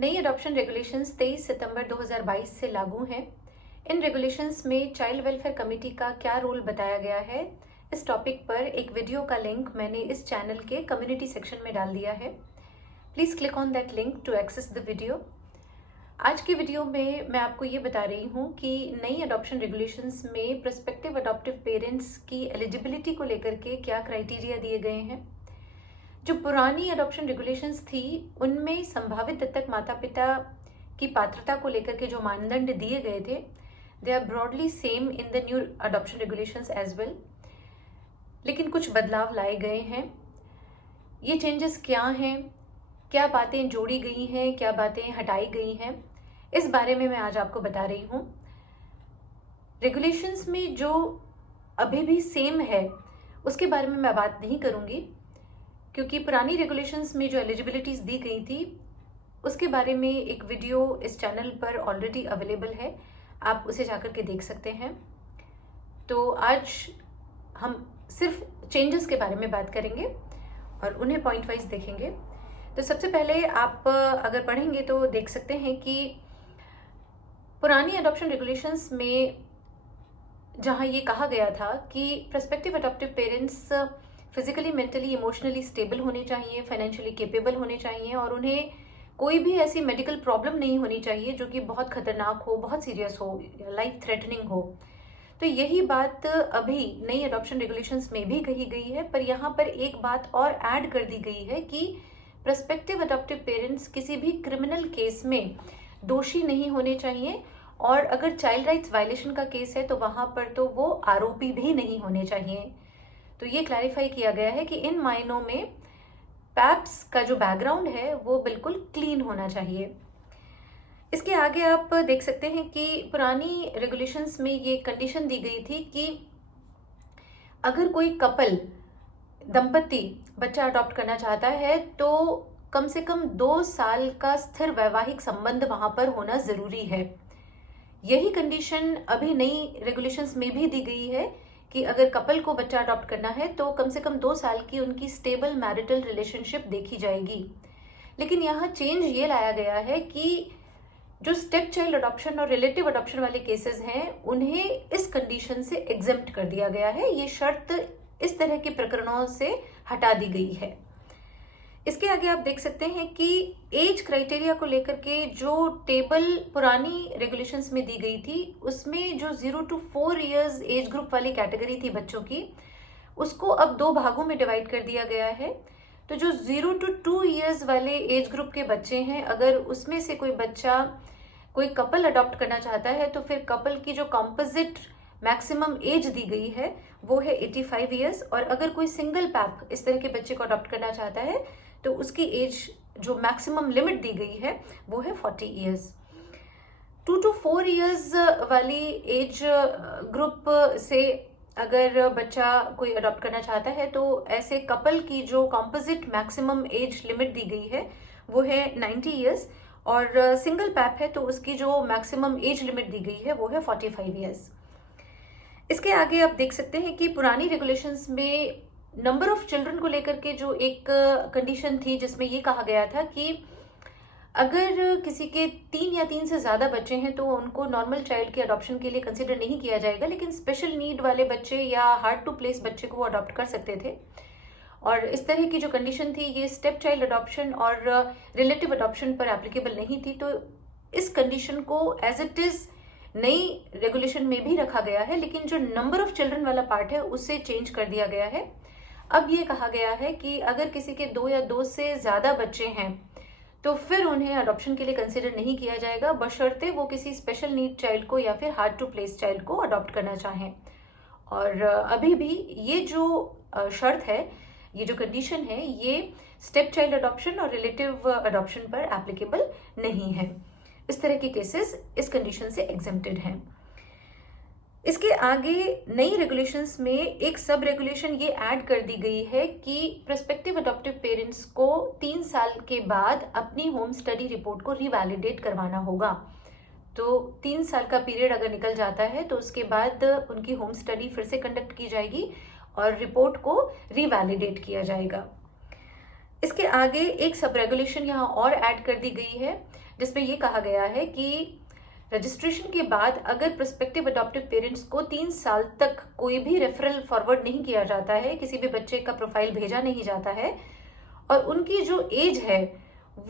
नई adoption regulations 23 सितंबर 2022 से लागू हैं। इन रेगुलेशंस में चाइल्ड वेलफेयर कमेटी का क्या रोल बताया गया है, इस टॉपिक पर एक वीडियो का लिंक मैंने इस चैनल के कम्युनिटी सेक्शन में डाल दिया है। Please click on that link to access the video. आज की वीडियो में मैं आपको ये बता रही हूँ कि नई अडॉप्शन रेगुलेशंस में प्रोस्पेक्टिव अडॉप्टिव पेरेंट्स की एलिजिबिलिटी को लेकर के क्या क्राइटेरिया दिए गए हैं। जो पुरानी अडॉप्शन रेगुलेशंस थी उनमें संभावित दत्तक माता पिता की पात्रता को लेकर के जो मानदंड दिए गए थे, they are broadly same in the new adoption regulations as well, लेकिन कुछ बदलाव लाए गए हैं। ये चेंजेस क्या हैं, क्या बातें जोड़ी गई हैं, क्या बातें हटाई गई हैं, इस बारे में मैं आज आपको बता रही हूँ। रेगुलेशंस में जो अभी भी सेम है उसके बारे में मैं बात नहीं करूँगी, क्योंकि पुरानी रेगुलेशंस में जो एलिजिबिलिटीज़ दी गई थी उसके बारे में एक वीडियो इस चैनल पर ऑलरेडी अवेलेबल है, आप उसे जाकर के देख सकते हैं। तो आज हम सिर्फ चेंजेस के बारे में बात करेंगे और उन्हें पॉइंट वाइज देखेंगे। तो सबसे पहले आप अगर पढ़ेंगे तो देख सकते हैं कि पुरानी अडॉप्शन रेगुलेशंस में जहां ये कहा गया था कि prospective adoptive parents physically, mentally, emotionally stable होने चाहिए, फाइनेंशियली केपेबल होने चाहिए और उन्हें कोई भी ऐसी मेडिकल प्रॉब्लम नहीं होनी चाहिए जो कि बहुत खतरनाक हो, बहुत सीरियस हो या लाइफ थ्रेटनिंग हो। तो यही बात अभी नई अडॉप्शन रेगुलेशंस में भी कही गई है, पर यहाँ पर एक बात और ऐड कर दी गई है कि प्रोस्पेक्टिव अडॉप्टिव पेरेंट्स किसी भी क्रिमिनल केस में दोषी नहीं होने चाहिए और अगर चाइल्ड राइट्स वायलेशन का केस है तो वहाँ पर तो वो आरोपी भी नहीं होने चाहिए। तो ये क्लैरिफाई किया गया है कि इन मायनों में पैप्स का जो बैकग्राउंड है वो बिल्कुल क्लीन होना चाहिए। इसके आगे आप देख सकते हैं कि पुरानी रेगुलेशंस में ये कंडीशन दी गई थी कि अगर कोई कपल, दंपति बच्चा अडॉप्ट करना चाहता है तो कम से कम 2 साल का स्थिर वैवाहिक संबंध वहां पर होना जरूरी है। यही कंडीशन अभी नई रेगुलेशंस में भी दी गई है कि अगर कपल को बच्चा अडॉप्ट करना है तो कम से कम 2 साल की उनकी स्टेबल मैरिटल रिलेशनशिप देखी जाएगी। लेकिन यहाँ चेंज ये लाया गया है कि जो स्टेप चाइल्ड अडॉप्शन और रिलेटिव अडॉप्शन वाले केसेस हैं उन्हें इस कंडीशन से एग्जेम्प्ट कर दिया गया है। ये शर्त इस तरह के प्रकरणों से हटा दी गई है। इसके आगे आप देख सकते हैं कि एज क्राइटेरिया को लेकर के जो टेबल पुरानी रेगुलेशंस में दी गई थी उसमें जो 0 to 4 इयर्स एज ग्रुप वाली कैटेगरी थी बच्चों की, उसको अब 2 भागों में डिवाइड कर दिया गया है। तो जो 0 to 2 इयर्स वाले एज ग्रुप के बच्चे हैं, अगर उसमें से कोई बच्चा कोई कपल अडॉप्ट करना चाहता है तो फिर कपल की जो कॉम्पोजिट मैक्सिमम एज दी गई है वो है 85 इयर्स और अगर कोई सिंगल पैप इस तरह के बच्चे को अडॉप्ट करना चाहता है तो उसकी एज जो मैक्सिमम लिमिट दी गई है वो है 40 इयर्स। 2 to 4 इयर्स वाली एज ग्रुप से अगर बच्चा कोई अडॉप्ट करना चाहता है तो ऐसे कपल की जो कॉम्पोजिट मैक्सिमम एज लिमिट दी गई है वो है 90 इयर्स और सिंगल पैप है तो उसकी जो मैक्सिमम एज लिमिट दी गई है वो है 45 इयर्स। इसके आगे आप देख सकते हैं कि पुरानी रेगुलेशंस में नंबर ऑफ चिल्ड्रन को लेकर के जो एक कंडीशन थी जिसमें ये कहा गया था कि अगर किसी के 3 या 3 से ज़्यादा बच्चे हैं तो उनको नॉर्मल चाइल्ड के अडॉप्शन के लिए कंसिडर नहीं किया जाएगा, लेकिन स्पेशल नीड वाले बच्चे या हार्ड टू प्लेस बच्चे को वो अडॉप्ट कर सकते थे। और इस तरह की जो कंडीशन थी ये स्टेप चाइल्ड अडॉप्शन और रिलेटिव अडॉप्शन पर एप्लीकेबल नहीं थी। तो इस कंडीशन को एज इट इज़ नई रेगुलेशन में भी रखा गया है, लेकिन जो नंबर ऑफ चिल्ड्रन वाला पार्ट है उससे चेंज कर दिया गया है। अब ये कहा गया है कि अगर किसी के 2 या 2 से ज़्यादा बच्चे हैं तो फिर उन्हें अडॉप्शन के लिए कंसिडर नहीं किया जाएगा, बशर्ते वो किसी स्पेशल नीड चाइल्ड को या फिर हार्ड टू प्लेस चाइल्ड को अडॉप्ट करना चाहें। और अभी भी ये जो शर्त है, ये जो कंडीशन है, ये स्टेप चाइल्ड अडॉप्शन और रिलेटिव अडॉप्शन पर एप्लीकेबल नहीं है। इस तरह के केसेस इस कंडीशन से एग्जेम्प्टेड हैं। इसके आगे नई रेगुलेशंस में एक सब रेगुलेशन ये ऐड कर दी गई है कि प्रोस्पेक्टिव अडॉप्टिव पेरेंट्स को 3 साल के बाद अपनी होम स्टडी रिपोर्ट को रिवैलिडेट करवाना होगा। तो 3 साल का पीरियड अगर निकल जाता है तो उसके बाद उनकी होम स्टडी फिर से कंडक्ट की जाएगी और रिपोर्ट को रिवैलिडेट किया जाएगा। इसके आगे एक सब रेगुलेशन यहाँ और ऐड कर दी गई है, जिसमें ये कहा गया है कि रजिस्ट्रेशन के बाद अगर प्रोस्पेक्टिव अडॉप्टिव पेरेंट्स को 3 साल तक कोई भी रेफरल फॉरवर्ड नहीं किया जाता है, किसी भी बच्चे का प्रोफाइल भेजा नहीं जाता है, और उनकी जो एज है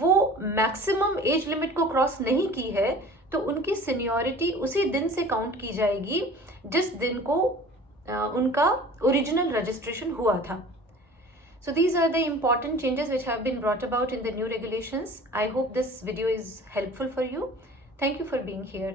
वो मैक्सिमम एज लिमिट को क्रॉस नहीं की है, तो उनकी सीनियरिटी उसी दिन से काउंट की जाएगी जिस दिन को उनका ओरिजिनल रजिस्ट्रेशन हुआ था. So these are the important changes which have been brought about in the new regulations. I hope this video is helpful for you. Thank you for being here.